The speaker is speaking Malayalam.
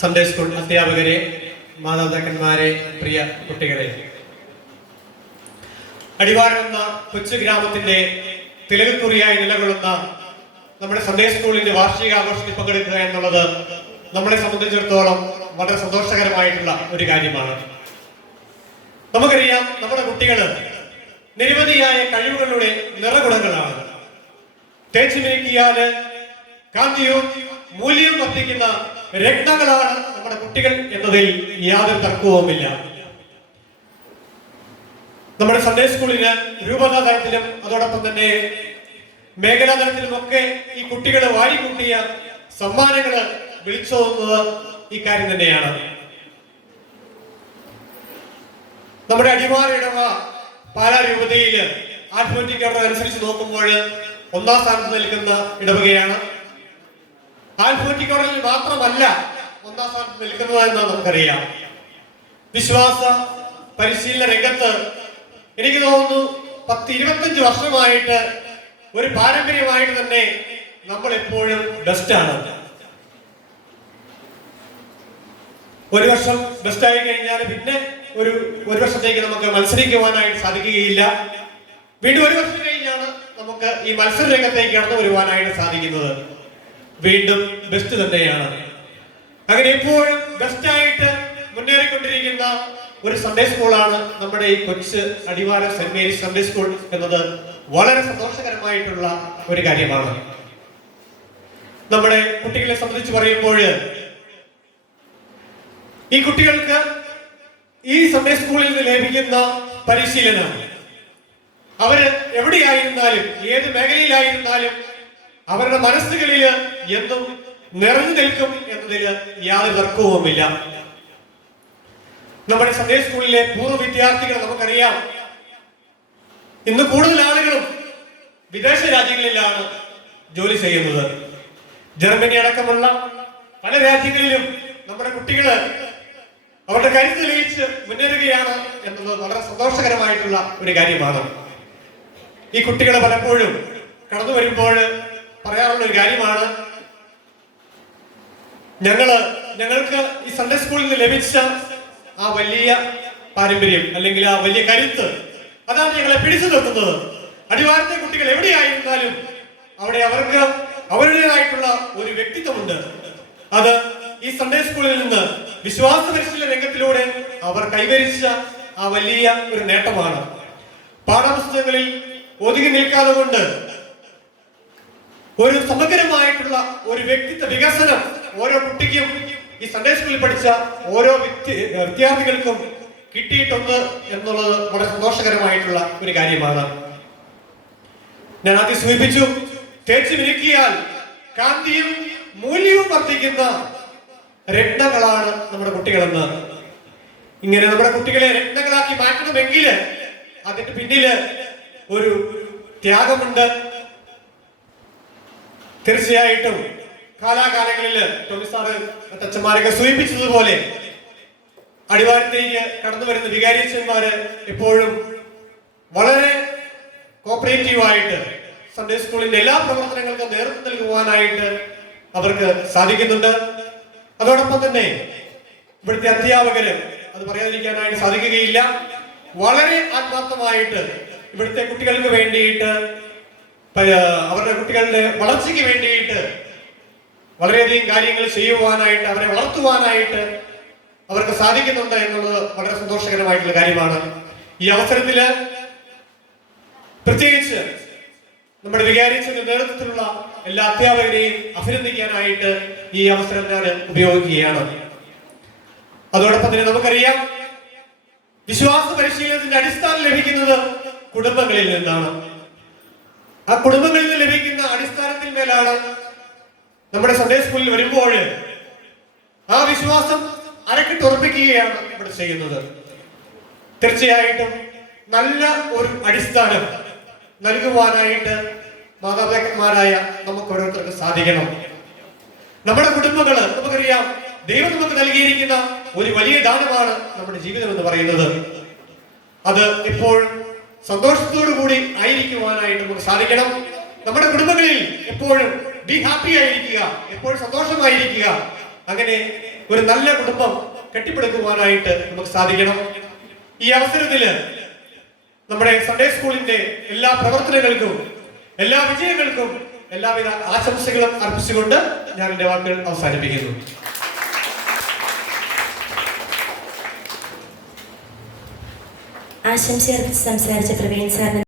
സൺഡേ സ്കൂൾ അധ്യാപകരെ, മാതാപിതാക്കന്മാരെ, പ്രിയ കുട്ടികളെ, അടിവാരം എന്ന കൊച്ചു ഗ്രാമത്തിന്റെ തിലകക്കുറിയായി നിലകൊള്ളുന്ന നമ്മുടെ സൺഡേ സ്കൂളിന്റെ വാർഷികാഘോഷത്തിൽ പങ്കെടുക്കുക എന്നുള്ളത് നമ്മളെ സംബന്ധിച്ചിടത്തോളം വളരെ സന്തോഷകരമായിട്ടുള്ള ഒരു കാര്യമാണ്. നമുക്കറിയാം, നമ്മുടെ കുട്ടികള് നിരവധിയായ കഴിവുകളുടെ നിറകുടങ്ങളാണ്. തേച്ചു മിനുക്കിയാല് കാന്തിയും മൂല്യവും വർദ്ധിക്കുന്ന രത്നങ്ങളാണ് നമ്മുടെ കുട്ടികൾ എന്നതിൽ യാതൊരു തർക്കവുമില്ല. നമ്മുടെ സൺഡേ സ്കൂളിന് രൂപതാ തലത്തിലും അതോടൊപ്പം തന്നെ മേഖലാ തലത്തിലുമൊക്കെ ഈ കുട്ടികളെ വാരിക്കൂട്ടിയ സമ്മാനങ്ങള് വിളിച്ചോതുന്നത് ഈ കാര്യം തന്നെയാണ്. നമ്മുടെ അടിമാർ ഇടവ പാലാ രൂപതയില് ആത്മഹത്യക്ക് ഓർഡർ അനുസരിച്ച് നോക്കുമ്പോൾ 1ാം സ്ഥാനത്ത് നിൽക്കുന്ന ഇടവകയാണ്. ആത്മഹത്യക്ക് ഓർഡറിൽ മാത്രമല്ല 1ാം സ്ഥാനത്ത് നിൽക്കുന്നതെന്ന് നമുക്കറിയാം. വിശ്വാസ പരിശീലന രംഗത്ത് എനിക്ക് തോന്നുന്നു 10-25 വർഷമായിട്ട് ഒരു പാരമ്പര്യമായിട്ട് തന്നെ നമ്മൾ എപ്പോഴും ബെസ്റ്റാണ്. ഒരു വർഷം ബെസ്റ്റ് ആയി കഴിഞ്ഞാൽ പിന്നെ ഒരു വർഷത്തേക്ക് നമുക്ക് മത്സരിക്കുവാനായിട്ട് സാധിക്കുകയില്ല. വീണ്ടും ഒരു വർഷം കഴിഞ്ഞാണ് നമുക്ക് ഈ മത്സര രംഗത്തേക്ക് കടന്നു വരുവാനായിട്ട് സാധിക്കുന്നത്. വീണ്ടും ബെസ്റ്റ് തന്നെയാണ്. അങ്ങനെ എപ്പോഴും ബെസ്റ്റ് ആയിട്ട് മുന്നേറിക്കൊണ്ടിരിക്കുന്ന ഒരു സൺഡേ സ്കൂളാണ് നമ്മുടെ ഈ കൊച്ചു അടിവാരം സെന്റ് മേരീസ് സൺഡേ സ്കൂൾ എന്നത് വളരെ സന്തോഷകരമായിട്ടുള്ള ഒരു കാര്യമാണ്. നമ്മുടെ കുട്ടികളെ സംബന്ധിച്ച് പറയുമ്പോൾ ഈ കുട്ടികൾക്ക് ഈ സൺഡേ സ്കൂളിൽ നിന്ന് ലഭിക്കുന്ന പരിശീലനം അവര് എവിടെയായിരുന്നാലും ഏത് മേഖലയിലായിരുന്നാലും അവരുടെ മനസ്സുകളിൽ എന്നും നിറഞ്ഞു നിൽക്കും എന്നതിൽ യാതൊരു തർക്കവുമില്ല. നമ്മുടെ സൺഡേ സ്കൂളിലെ പൂർവ്വ വിദ്യാർത്ഥികൾ നമുക്കറിയാം, ഇന്ന് കൂടുതൽ ആളുകളും വിദേശ രാജ്യങ്ങളിലാണ് ജോലി ചെയ്യുന്നത്. ജർമ്മനി അടക്കമുള്ള പല രാജ്യങ്ങളിലും നമ്മുടെ കുട്ടികള് അവരുടെ കരുത്ത് തെളിയിച്ച് മുന്നേറുകയാണ് എന്നത് വളരെ സന്തോഷകരമായിട്ടുള്ള ഒരു കാര്യമാണ്. ഈ കുട്ടികൾ പലപ്പോഴും കടന്നു വരുമ്പോൾ പറയാറുള്ള ഒരു കാര്യമാണ്, ഞങ്ങൾക്ക് ഈ സൺഡേ സ്കൂളിൽ നിന്ന് ലഭിച്ച ആ വലിയ പാരമ്പര്യം അല്ലെങ്കിൽ ആ വലിയ കരുത്ത് അതാണ് ഞങ്ങളെ പിടിച്ചു നിർത്തുന്നത്. അടിവാരത്തെ കുട്ടികൾ എവിടെയായിരുന്നാലും അവിടെ അവർക്ക് അവരുടേതായിട്ടുള്ള ഒരു വ്യക്തിത്വമുണ്ട്. അത് ഈ സൺഡേ സ്കൂളിൽ നിന്ന് വിശ്വാസ പരിശീലന രംഗത്തിലൂടെ അവർ കൈവരിച്ച ആ വലിയ ഒരു നേട്ടമാണ്. പാഠപുസ്തകങ്ങളിൽ ഒതുങ്ങി നിൽക്കാതെ കൊണ്ട് ഒരു സമഗ്രമായിട്ടുള്ള ഒരു വ്യക്തിത്വ വികസനം ഓരോ കുട്ടിക്കും ഈ സൺഡേ സ്കൂളിൽ പഠിച്ച ഓരോ വിദ്യാർത്ഥികൾക്കും കിട്ടിയിട്ടുണ്ട് എന്നുള്ളത് വളരെ സന്തോഷകരമായിട്ടുള്ള ഒരു കാര്യമാണ്. ഞാൻ ആദ്യം സൂചിപ്പിച്ചു, തേച്ചു മിനുക്കിയാൽ കാന്തിയും മൂല്യവും വർദ്ധിക്കുന്ന രത്നങ്ങളാണ് നമ്മുടെ കുട്ടികളെന്ന്. ഇങ്ങനെ നമ്മുടെ കുട്ടികളെ രത്നങ്ങളാക്കി മാറ്റണമെങ്കിൽ അതിന്റെ പിന്നില് ഒരു ത്യാഗമുണ്ട്. തീർച്ചയായിട്ടും കാലാകാലങ്ങളിൽ ടോമി സാറ് അച്ഛന്മാരൊക്കെ സൂചിപ്പിച്ചതുപോലെ അടിവാരത്തേക്ക് കടന്നു വരുന്ന വികാരിയച്ഛന്മാര് എപ്പോഴും വളരെ കോപ്പറേറ്റീവായിട്ട് സൺഡേ സ്കൂളിന്റെ എല്ലാ പ്രവർത്തനങ്ങൾക്കും നേതൃത്വം നൽകുവാനായിട്ട് അവർക്ക് സാധിക്കുന്നുണ്ട്. അതോടൊപ്പം തന്നെ ഇവിടുത്തെ അധ്യാപകര്, അത് പറയാതിരിക്കാനായിട്ട് സാധിക്കുകയില്ല, വളരെ ആത്മാർത്ഥമായിട്ട് ഇവിടുത്തെ കുട്ടികൾക്ക് വേണ്ടിയിട്ട് അവരുടെ കുട്ടികളുടെ വളർച്ചയ്ക്ക് വേണ്ടിയിട്ട് വളരെയധികം കാര്യങ്ങൾ ചെയ്യുവാനായിട്ട് അവരെ വളർത്തുവാനായിട്ട് അവർക്ക് സാധിക്കുന്നുണ്ട് എന്നുള്ളത് വളരെ സന്തോഷകരമായിട്ടുള്ള കാര്യമാണ്. ഈ അവസരത്തില് പ്രത്യേകിച്ച് നമ്മുടെ വികാരിച്ചതിന്റെ നേതൃത്വത്തിലുള്ള എല്ലാ അധ്യാപകരെയും അഭിനന്ദിക്കാനായിട്ട് ഈ അവസരം ഞാൻ ഉപയോഗിക്കുകയാണ്. അതോടൊപ്പം തന്നെ നമുക്കറിയാം, വിശ്വാസ പരിശീലനത്തിന്റെ അടിസ്ഥാനം ലഭിക്കുന്നത് കുടുംബങ്ങളിൽ നിന്നാണ്. ആ കുടുംബങ്ങളിൽ നിന്ന് ലഭിക്കുന്ന അടിസ്ഥാനത്തിൽ മേലാണ് നമ്മുടെ സൺഡേ സ്കൂളിൽ വരുമ്പോൾ ആ വിശ്വാസം അരക്കിട്ട് ഉറപ്പിക്കുകയാണ് ഇവിടെ ചെയ്യുന്നത്. തീർച്ചയായിട്ടും നല്ല ഒരു അടിസ്ഥാനം നൽകുവാനായിട്ട് മാതാപിതാക്കന്മാരായ നമുക്ക് ഓരോരുത്തർക്ക് സാധിക്കണം. നമ്മുടെ കുടുംബങ്ങള് നമുക്കറിയാം, ദൈവം നമുക്ക് നൽകിയിരിക്കുന്ന ഒരു വലിയ ദാനമാണ് നമ്മുടെ ജീവിതം എന്ന് പറയുന്നത്. അത് എപ്പോഴും സന്തോഷത്തോടു കൂടി ആയിരിക്കുവാനായിട്ട് നമുക്ക് സാധിക്കണം. നമ്മുടെ കുടുംബങ്ങളിൽ എപ്പോഴും ബി ഹാപ്പി ആയിരിക്കുക, എപ്പോഴും സന്തോഷമായിരിക്കുക. അങ്ങനെ ഒരു നല്ല കുടുംബം കെട്ടിപ്പടുക്കുവാനായിട്ട് നമുക്ക് സാധിക്കണം. ഈ അവസരത്തില് നമ്മുടെ സൺഡേ സ്കൂളിന്റെ എല്ലാ പ്രവർത്തനങ്ങൾക്കും എല്ലാ വിജയങ്ങൾക്കും എല്ലാവിധ ആശംസകളും അർപ്പിച്ചുകൊണ്ട് ഞാൻ എന്റെ വാക്കുകൾ അവസാനിപ്പിക്കുന്നു. ആശംസ അർപ്പിച്ച് സംസാരിച്ച പ്രവീൺ സാറിന്